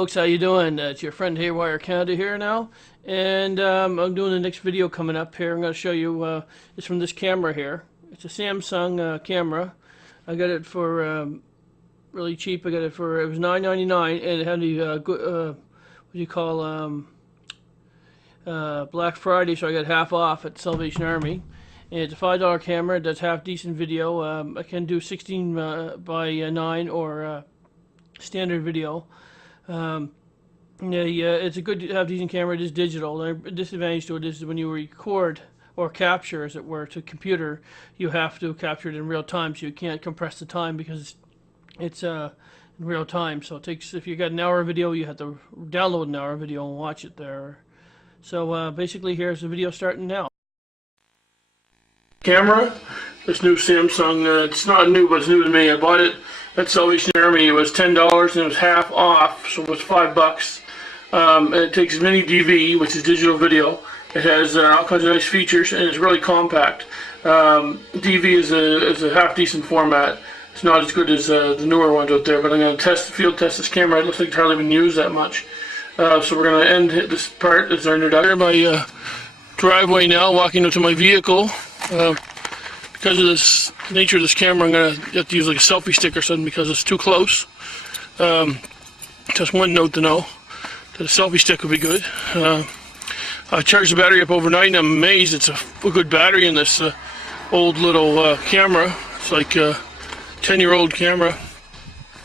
Folks, how you doing? It's your friend Haywire Canada here now, and I'm doing the next video coming up here. I'm going to show you, it's from this camera here. It's a Samsung camera. I got it for really cheap. I got it for, it was $9.99, and it had the what do you call, Black Friday, so I got half off at Salvation Army. And it's a $5 camera. It does half decent video. I can do 16 by 9 or standard video. It's a good half decent camera. It is digital. The disadvantage to it is when you record or capture, as it were, to computer, you have to capture it in real time, so you can't compress the time because it's in real time. So it takes, if you got an hour video, you have to download an hour video and watch it there. So basically, here's the video starting now. Camera, this new Samsung. It's not new, but it's new to me. I bought it at Salvation Army. It was $10 and it was half off, so it was $5. And it takes mini DV, which is digital video. It has all kinds of nice features, and it's really compact. DV is a half decent format. It's not as good as the newer ones out there, but I'm going to field test this camera. It looks like it's hardly been used that much. So we're going to end this part as our introduction. My driveway now, walking into my vehicle. Because of this nature of this camera, I'm going to have to use like a selfie stick or something because it's too close. Just one note to know, that a selfie stick would be good. I charged the battery up overnight, and I'm amazed it's a good battery in this old little camera. It's like a 10-year-old camera,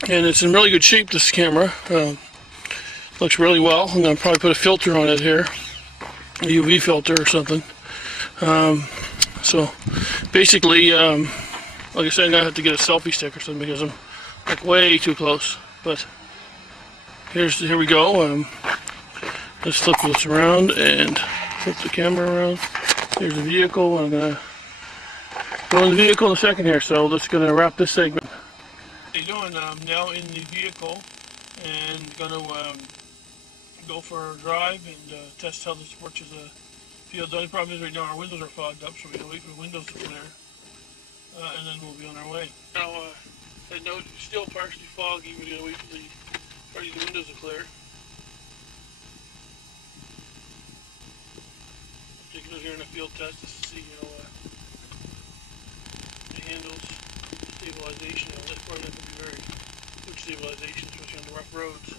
and it's in really good shape, this camera. Looks really well. I'm going to probably put a filter on it here, a UV filter or something. So basically, like I said, I'm going to have to get a selfie stick or something because I'm like way too close. But here we go. Let's flip this around and flip the camera around. Here's the vehicle. I'm going to go in the vehicle in a second here, so let's going to wrap this segment. How you doing? I'm now in the vehicle and going to go for a drive and test how this works as a field. The only problem is right now our windows are fogged up, so we can wait for the windows to clear, and then we'll be on our way. Now, I know it's still partially foggy. We're going to wait for the windows to clear. Taking it here in a field test to see, the handles, stabilization. This part that can be very good stabilization, especially on the rough roads.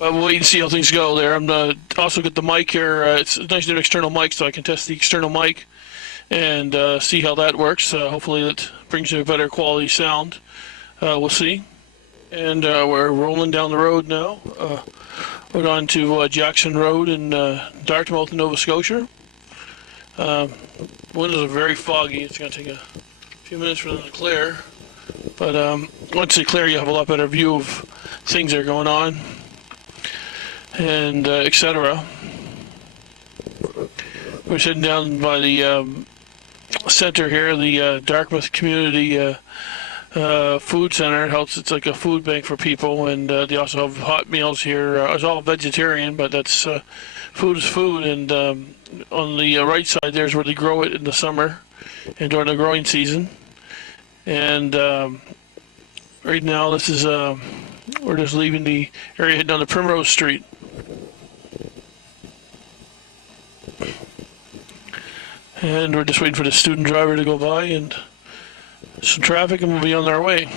We'll wait and see how things go there. I'm also got the mic here. It's a nice new external mic, so I can test the external mic and see how that works. Hopefully that brings you a better quality sound. We'll see. And we're rolling down the road now. We're on to Jackson Road in Dartmouth, Nova Scotia. Windows are very foggy. It's going to take a few minutes for them to clear. But once they clear, you have a lot better view of things that are going on, and etc. We're sitting down by the center here, the Dartmouth Community Food Center. It helps. It's like a food bank for people, and they also have hot meals here. It's all vegetarian, but that's food is food. And on the right side, there's where they grow it in the summer and during the growing season. And right now, this is we're just leaving the area, heading down to Primrose Street. And we're just waiting for the student driver to go by and some traffic, and we'll be on our way.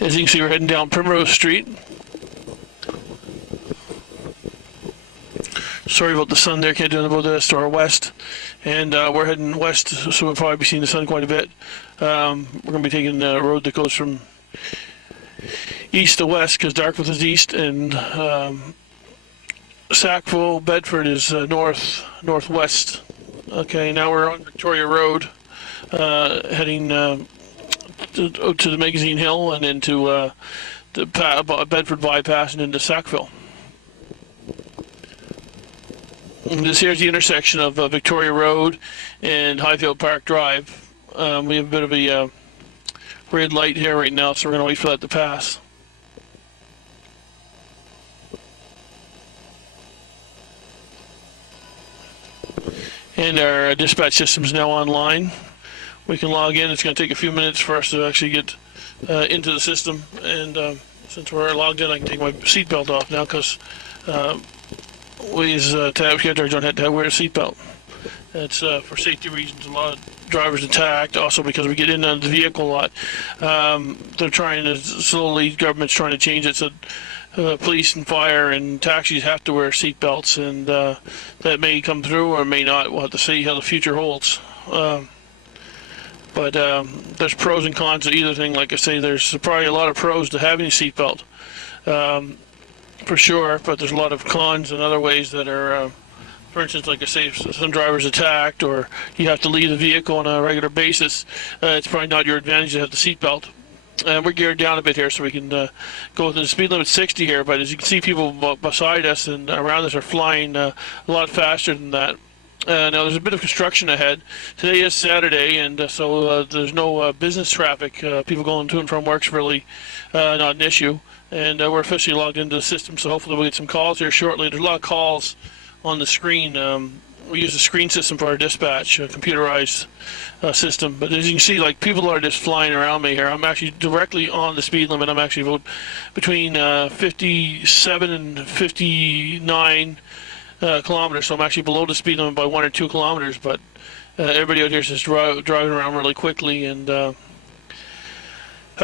As you can see, we're heading down Primrose Street. Sorry about the sun there, can't do anything about this, to our west. And we're heading west, so we'll probably be seeing the sun quite a bit. We're going to be taking the road that goes from east to west, because Dartmouth is east, and Sackville, Bedford is northwest. Okay, now we're on Victoria Road, heading to the Magazine Hill and into the Bedford bypass and into Sackville. And this here's the intersection of Victoria Road and Highfield Park Drive. We have a bit of a red light here right now, so we're going to wait for that to pass. and our dispatch system is now online. We can log in. It's going to take a few minutes for us to actually get into the system, and since we're logged in, I can take my seatbelt off now because we as taxi drivers don't have to wear a seatbelt. That's for safety reasons. A lot of drivers attacked, also because we get in on the vehicle a lot. They're trying to slowly, government's trying to change it so police and fire and taxis have to wear seatbelts, and that may come through or may not. We'll have to see how the future holds. But there's pros and cons to either thing. Like I say, there's probably a lot of pros to having a seatbelt, for sure, but there's a lot of cons in other ways that are, for instance, like I say, if some drivers attacked or you have to leave the vehicle on a regular basis, it's probably not your advantage to have the seatbelt. We're geared down a bit here so we can go with the speed limit 60 here, but as you can see, people beside us and around us are flying a lot faster than that. Now there's a bit of construction ahead. Today is Saturday, and so there's no business traffic. People going to and from work's really not an issue. And we're officially logged into the system, so hopefully we'll get some calls here shortly. There's a lot of calls on the screen. We use a screen system for our dispatch, a computerized system. But as you can see, like, people are just flying around me here. I'm actually directly on the speed limit. I'm actually between 57 and 59 kilometers, so I'm actually below the speed limit by 1 or 2 kilometers, but everybody out here is just driving around really quickly, and I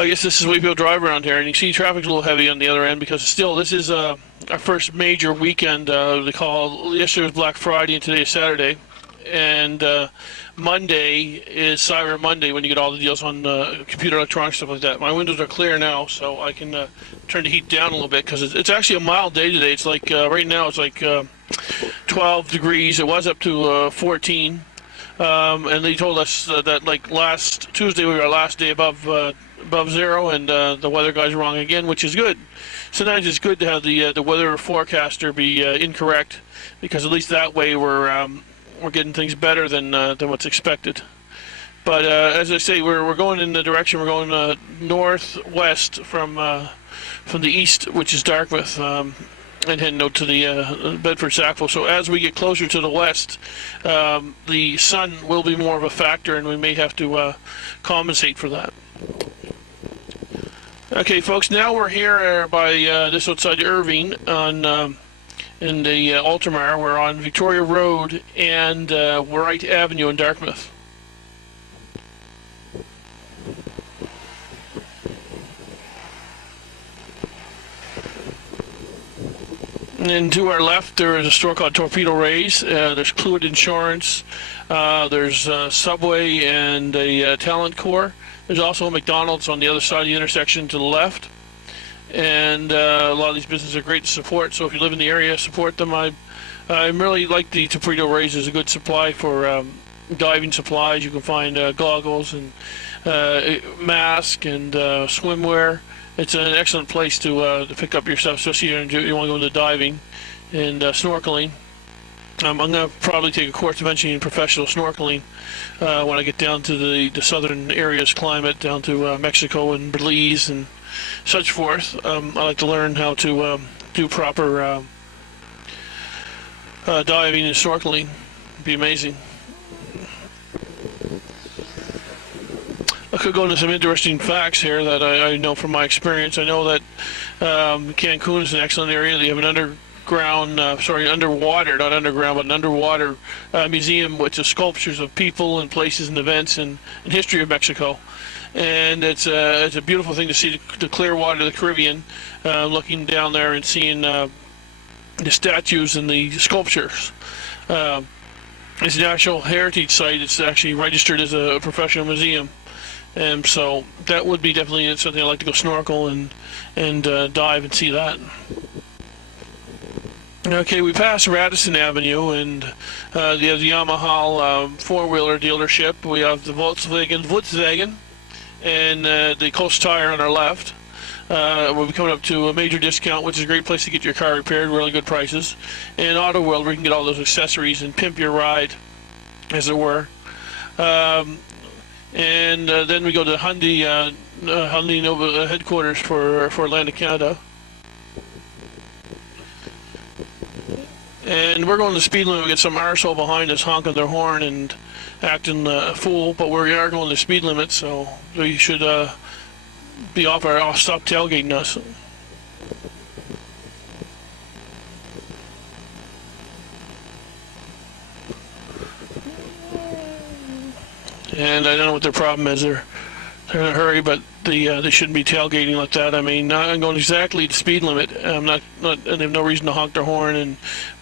guess this is the way people drive around here. And you see traffic's a little heavy on the other end because still this is our first major weekend. They call yesterday was Black Friday and today is Saturday, and Monday is Cyber Monday when you get all the deals on computer electronics, stuff like that. My windows are clear now, so I can turn the heat down a little bit because it's actually a mild day today. It's like right now it's like 12 degrees. It was up to 14, and they told us that like last Tuesday we were our last day above zero, and the weather guy's wrong again, which is good. Sometimes it's good to have the weather forecaster be incorrect, because at least that way we're getting things better than what's expected. But as I say, we're going in the direction, we're going northwest from the east, which is Dartmouth, and heading out to the Bedford-Sackville. So as we get closer to the west, the sun will be more of a factor, and we may have to compensate for that. Okay, folks, now we're here by just outside Irving on in the Ultramar. We're on Victoria Road and Wright Avenue in Dartmouth. And to our left, there is a store called Torpedo Rays. There's Cluid Insurance. There's Subway and a Talent Core. There's also a McDonald's on the other side of the intersection to the left. And a lot of these businesses are great to support. So if you live in the area, support them. I really like the Torpedo Rays. It's a good supply for diving supplies. You can find goggles and mask and swimwear. It's an excellent place to pick up your stuff, especially if you want to go into diving and snorkeling. I'm going to probably take a course eventually in professional snorkeling when I get down to the southern areas climate, down to Mexico and Belize and such forth. I like to learn how to do proper diving and snorkeling. It'd be amazing. I could go into some interesting facts here that I know from my experience. I know that Cancun is an excellent area. They have an underwater, not underground, but an underwater museum which is sculptures of people and places and events and history of Mexico. And it's a beautiful thing to see the clear water of the Caribbean, looking down there and seeing the statues and the sculptures. It's a National Heritage Site. It's actually registered as a professional museum. And so that would be definitely something I'd like to go snorkel and dive and see that. Okay, we passed Radisson Avenue, and we have the Yamaha four-wheeler dealership. We have the Volkswagen, and the Coast Tire on our left. We'll be coming up to a major discount, which is a great place to get your car repaired, really good prices. And Auto World, where you can get all those accessories and pimp your ride, as it were. And then we go to Hyundai Nova headquarters for Atlantic Canada. and we're going the speed limit. We get some arsehole behind us honking their horn and acting a fool, but we are going the speed limit, so we should be off our stop tailgating us. And I don't know what their problem is. They're in a hurry, but they shouldn't be tailgating like that. I mean, I'm going exactly the speed limit. I'm not, and they have no reason to honk their horn and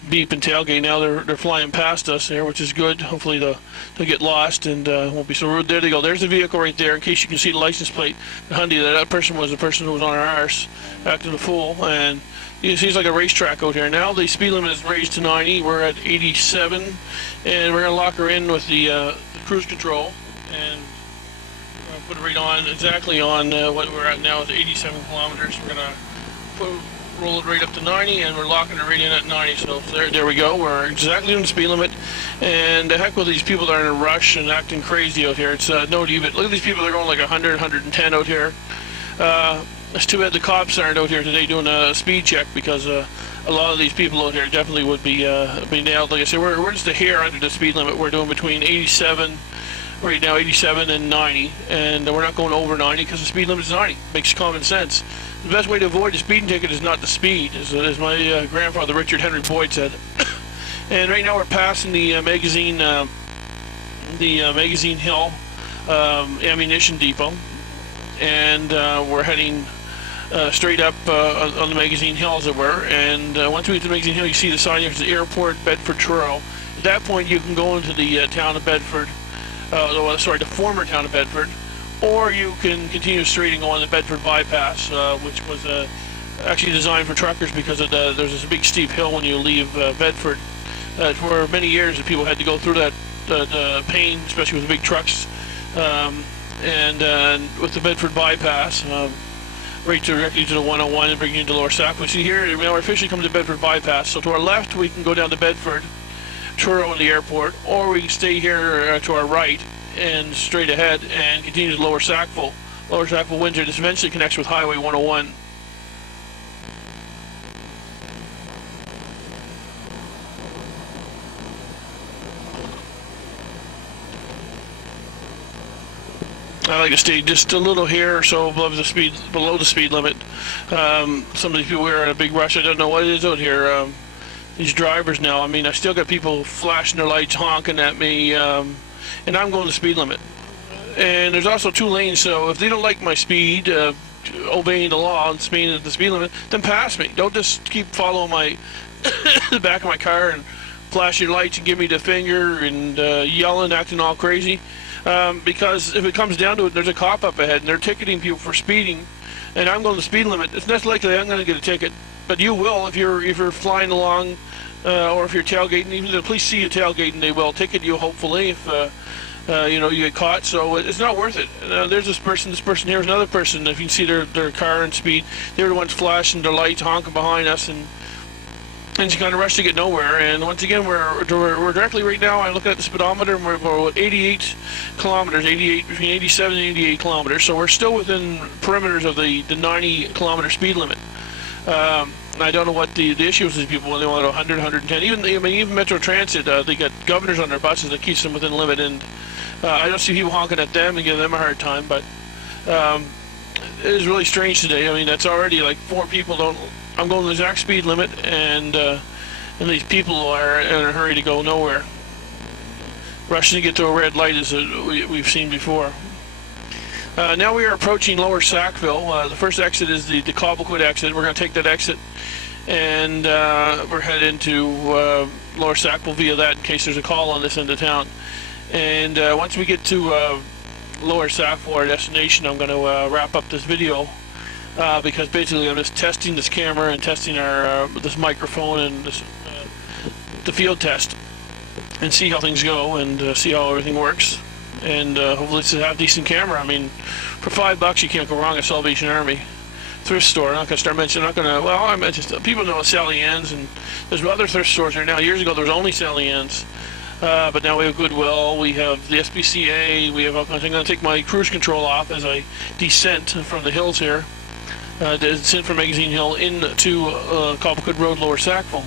beep and tailgate. Now they're flying past us there, which is good. Hopefully they'll get lost and won't be so rude. There they go. There's the vehicle right there. In case you can see the license plate, the Hyundai. That person was the person who was on our arse, acting a fool. And it seems like a racetrack out here. Now the speed limit is raised to 90. We're at 87, and we're gonna lock her in with the cruise control and put it right on, exactly on what we're at now is 87 kilometers. We're gonna roll it right up to 90, and we're locking it right in at 90. So there we go. We're exactly on the speed limit. And the heck with these people that are in a rush and acting crazy out here. It's no even. Look at these people. They're going like 100, 110 out here. It's too bad the cops aren't out here today doing a speed check, because a lot of these people out here definitely would be nailed. Like I said, we're just a hair under the speed limit. We're doing between 87. Right now, 87 and 90, and we're not going over 90 because the speed limit is 90. Makes common sense. The best way to avoid a speeding ticket is not the speed, as my grandfather Richard Henry Boyd said. And right now we're passing the Magazine Hill ammunition depot, and we're heading straight up on the Magazine Hill, as it were. And once we get to the Magazine Hill, you see the sign here. It's the Airport Bedford Truro. At that point, you can go into the town of Bedford. The former town of Bedford, or you can continue straight and go on the Bedford bypass, which was actually designed for truckers, because there's this big steep hill when you leave Bedford. For many years, people had to go through that pain, especially with the big trucks, and with the Bedford bypass, right directly to the 101 and bring you into Lower Sackville. See here, now we're officially coming to Bedford bypass. So to our left, we can go down to Bedford, Truro, and the airport, or we can stay here to our right and straight ahead and continue to Lower Sackville. Lower Sackville, Windsor. This eventually connects with Highway 101. I like to stay just a little here or so below the speed limit. Some of these people are in a big rush. I don't know what it is out here. These drivers now, I mean, I still got people flashing their lights, honking at me, and I'm going the speed limit. And there's also 2 lanes, so if they don't like my speed, obeying the law and speeding at the speed limit, then pass me. Don't just keep following my the back of my car and flash your lights and give me the finger and yelling, acting all crazy. Because if it comes down to it, there's a cop up ahead and they're ticketing people for speeding, and I'm going the speed limit. It's not likely I'm going to get a ticket, but you will if you're flying along, or if you're tailgating. Even if the police see you tailgating, they will ticket you, hopefully, if you get caught. So it's not worth it. There's this person here is another person. If you can see their car and speed, they're the ones flashing their lights, honking behind us, and you kind of rush to get nowhere. And once again, we're directly right now. I'm looking at the speedometer, and we're at 88 kilometers, between 87 and 88 kilometers. So we're still within perimeters of the 90 kilometer speed limit. I don't know what the issue is with these people when they want 100, 110. Even Metro Transit, they got governors on their buses that keeps them within limit, and I don't see people honking at them and giving them a hard time. But it is really strange today. I mean, that's already like 4 people I'm going the exact speed limit, and these people are in a hurry to go nowhere, rushing to get to a red light, as we've seen before. Now we are approaching Lower Sackville. The first exit is the Cobblequid exit. We're going to take that exit, and we're headed into Lower Sackville via that, in case there's a call on this end of town. And once we get to Lower Sackville, our destination, I'm going to wrap up this video, because basically I'm just testing this camera and testing this microphone and the field test, and see how things go, and see how everything works. And hopefully it's a decent camera. I mean, for $5 you can't go wrong at Salvation Army thrift store. I'm not going to start mentioning, I mentioned, people know Sally Ann's, and there's other thrift stores there now. Years ago there was only Sally Ann's, but now we have Goodwill, we have the SPCA, we have all kinds of things. I'm going to take my cruise control off as I descent from the hills here, descent from Magazine Hill into Cobblequid Road, Lower Sackville.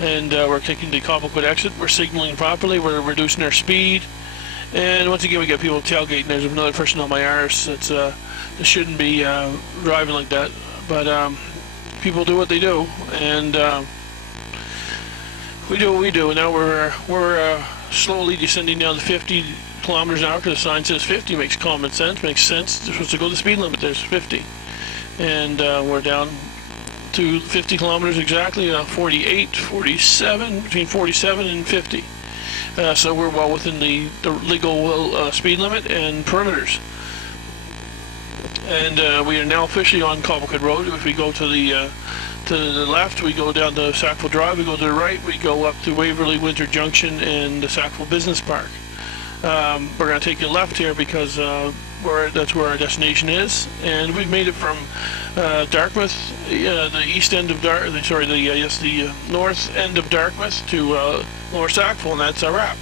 and we're taking the Cobblewood exit. We're signaling properly. We're reducing our speed. And once again, we got people tailgating. There's another person on my arse that shouldn't be driving like that. But people do what they do, and we do what we do. And now we're slowly descending down to 50 kilometers an hour because the sign says 50. Makes common sense. Makes sense. They're supposed to go the speed limit. There's 50, and we're down to 50 kilometers exactly. 48, 47, between 47 and 50. So we're well within the legal speed limit and perimeters. And we are now officially on Cobblewood Road. If we go to the left, we go down to Sackville Drive. We go to the right, we go up to Waverley, Winter Junction, and the Sackville Business Park. We're going to take a left here because that's where our destination is. And we've made it from Dartmouth, the east end of the north end of Dartmouth to Lower Sackville, and that's our wrap.